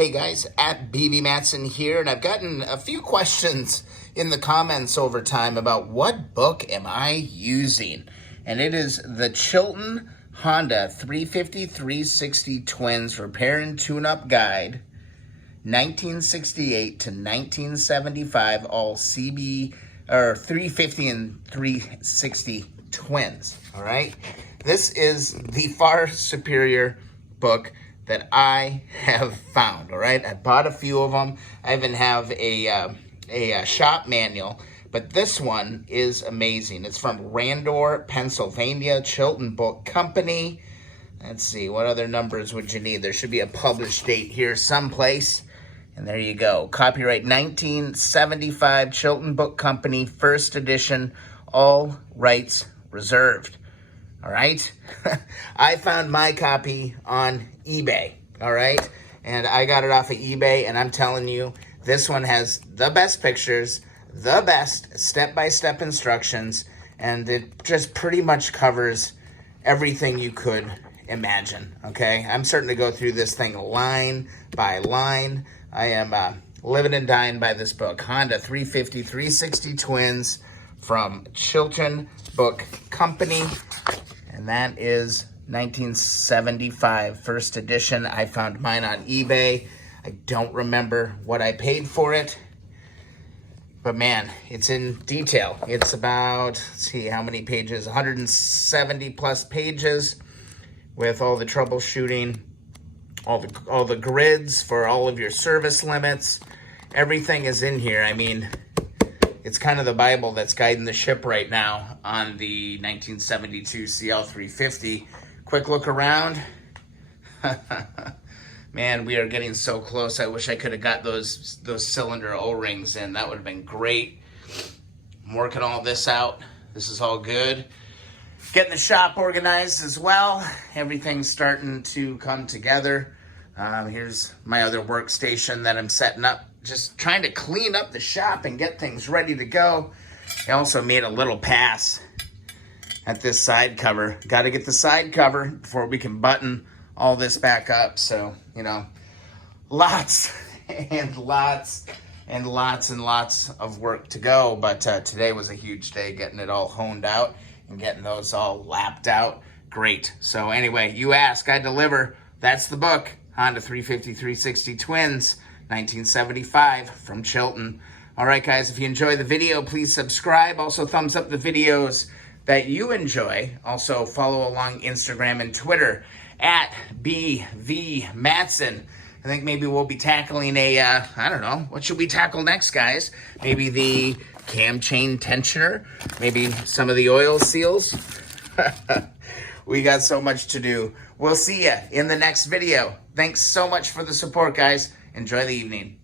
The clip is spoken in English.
Hey guys, at BB Matson here, and I've gotten a few questions in the comments over time about what book am I using. And it is the Chilton Honda 350/360 Twins Repair and Tune-Up Guide, 1968 to 1975, all CB, or 350 and 360 twins, all right? This is the far superior book that I have found, all right? I bought a few of them. I even have a shop manual, but this one is amazing. It's from Randor, Pennsylvania, Chilton Book Company. Let's see, what other numbers would you need? There should be a published date here someplace. And there you go. Copyright 1975, Chilton Book Company, first edition, all rights reserved. All right? I found my copy on eBay, all right? And I got it off of eBay, and I'm telling you, this one has the best pictures, the best step-by-step instructions, and it just pretty much covers everything you could imagine, okay? I'm starting to go through this thing line by line. I am living and dying by this book. Honda 350/360 Twins from Chilton Book Company. And that is 1975, first edition. I found mine on eBay. I don't remember what I paid for it. But man, it's in detail. It's about, let's see how many pages, 170 plus pages with all the troubleshooting, all the grids for all of your service limits. Everything is in here. I mean, it's kind of the Bible that's guiding the ship right now on the 1972 CL350. Quick look around. Man, we are getting so close. I wish I could have got those cylinder O-rings in. That would have been great. I'm working all this out. This is all good. Getting the shop organized as well. Everything's starting to come together. Here's my other workstation that I'm setting up. Just trying to clean up the shop and get things ready to go. I also made a little pass at this side cover. Got to get the side cover before we can button all this back up. So, you know, lots and lots and lots and lots of work to go. But today was a huge day, getting it all honed out and getting those all lapped out. Great. So anyway, you ask, I deliver. That's the book, Honda 350/360 Twins, 1975 from Chilton. All right, guys, if you enjoy the video, please subscribe. Also, thumbs up the videos that you enjoy. Also, follow along Instagram and Twitter at BV Matson. I think maybe we'll be tackling I don't know, what should we tackle next, guys? Maybe the cam chain tensioner, maybe some of the oil seals. We got so much to do. We'll see you in the next video. Thanks so much for the support, guys. Enjoy the evening.